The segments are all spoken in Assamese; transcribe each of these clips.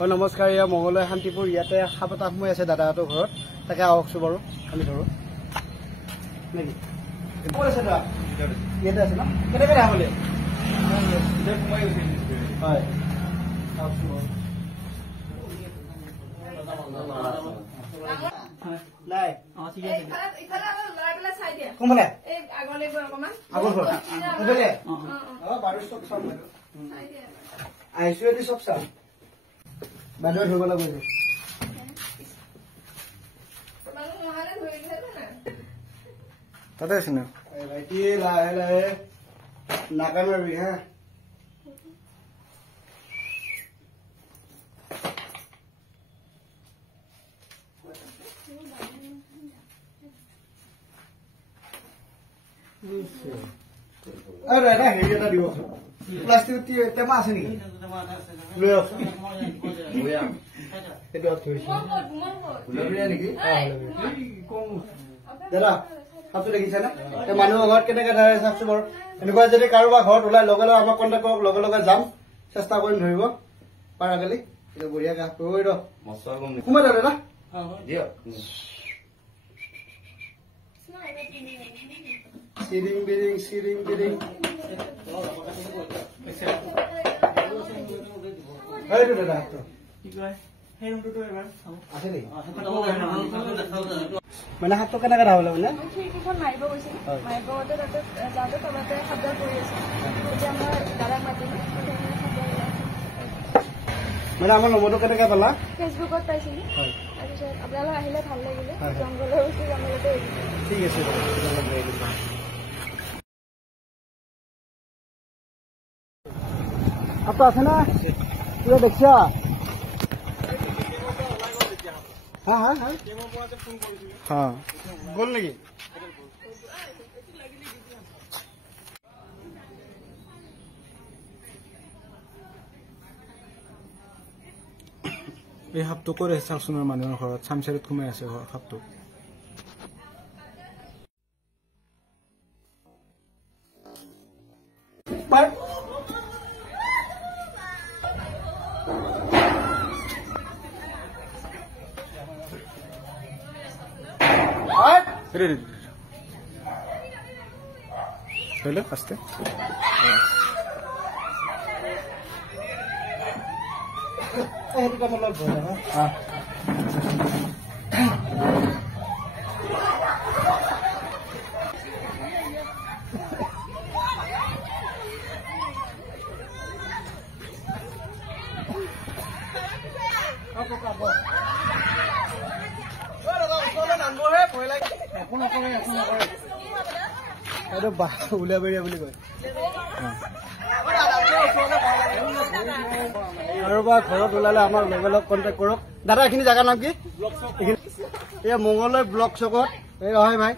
নমস্কাৰ, ইয়া মঙ্গলদৈ শান্তিপুৰ ইয়াতে সাপ এটা সোমাই আছে দাদাহঁতৰ ঘৰত। তাকে আহকচোন বাৰু আমি ধৰো নেকি ক'ত আছে দাদা? ইয়াতে আছে ন? কেনেকৈ ৰাখলে হয় নাই কোনফালে আগৰ ঘৰ বাৰু চব চাম আহিছো এটি চব চাম বাইদেউ ধৰিব লাগিব তাতে আছে ন ভাইটি লাহে লাহে নাকামাবি হা দাদা হেৰি এটা দিব প্লাষ্টিক টেমা আছে নেকি লৈ আহক দাদা সাপটো দেখিছেনে মানুহৰ ঘৰত কেনেকে ধৰে চাওকচোন বাৰু এনেকুৱা যদি কাৰোবাৰ ঘৰত ওলাই লগে লগে আমাক কণ্টেক্ট কৰক লগে লগে যাম চেষ্টা কৰিম ধৰিব পাৰা কালি এইটো বঢ়িয়াকে সাপ কৰিব ৰ সোমাই দাদা না চিৰিং বিৰিং চিৰিং বিৰিং সেইটো দাদা আছে নেকি মানে সাপটো কেনেকে ধাবলে মানে মাৰিব গৈছিল মাৰিব গতে তাতে যাওঁতে তলতে শব্দ কৰি আছে তেতিয়া আমাৰ দাদাক মাতিলো মানে আমাৰ নম্বৰটো কেনেকে পালা ফেচবুকত পাইছিলো তাৰপিছত আপোনালোক আহিলে ভাল লাগিলে জংঘলৰ বস্তু জংঘলতে ঠিক আছে সাপটো আছে না পুৰা দেখিছা হা হা হা হা গ'ল নেকি এই সাপটো ক'ত আছে চাওকচোন মানুহৰ ঘৰত চামচাৰিত সোমাই আছে সাপটো আস্তে সেইটো কাম অলপ ভয় নহয় এইটো উলিয়াব বুলি কয় কাৰোবাৰ ঘৰত ওলালে আমাৰ লগে লগ কণ্টেক্ট কৰক দাদা এইখিনি জেগাৰ নাম কি এই মঙ্গলদৈ ব্লক চকত এই হয় ভাই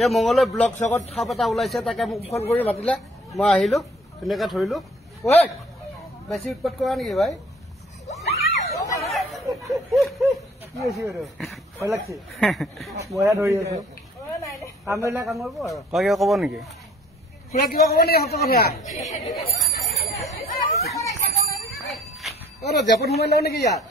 এই মঙ্গলদৈ ব্লক চকত সাপ এটা ওলাইছে তাকে মোক ফোন কৰি মাতিলে মই আহিলো ধুনীয়াকে ধৰিলো ঐ বেছি উৎপাত কৰা নেকি ভাই কি হৈছে বাৰু ভয় লাগছে মইহে ধৰি আছো কাম কৰিলে কাম কৰিব আৰু কিবা ক'ব নেকি খুৰা কিবা ক'ব নেকি সঁচা কথা জেপত সোমাই লওঁ নেকি ইয়াত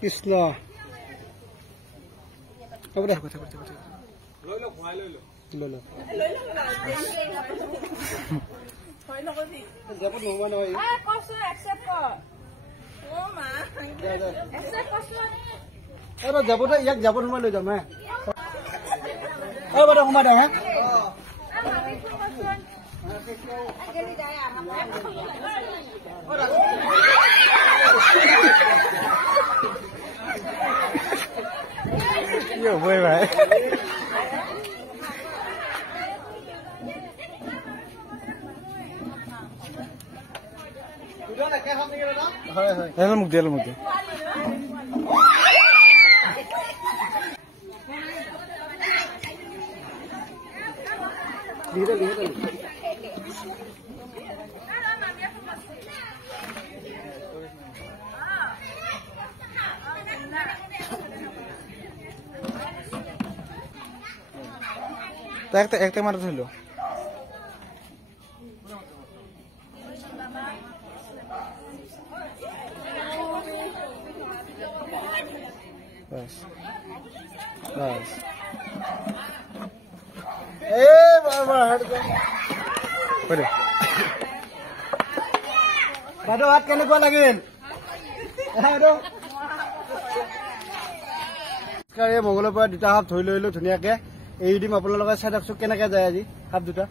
কৃষ্ণ হ'ব দে কথা লৈ ল জেপত নোহোমা নহয় যাবতে ইয়াক যাব সোমাই লৈ যাম হে বাইদেউ সোমাই দিওঁ হে কি হ'বই ভাই হয় মোক দিয়ে একটা মারা ধরলো বাস বাস বাইদেউ হাত কেনেকুৱা লাগিল মংগলৰ পৰা দুটা সাপ ধৰি লৈ ধুনীয়াকে এৰি দিম আপোনালোকে চাই থাকচোন কেনেকে যায় আজি সাপ দুটা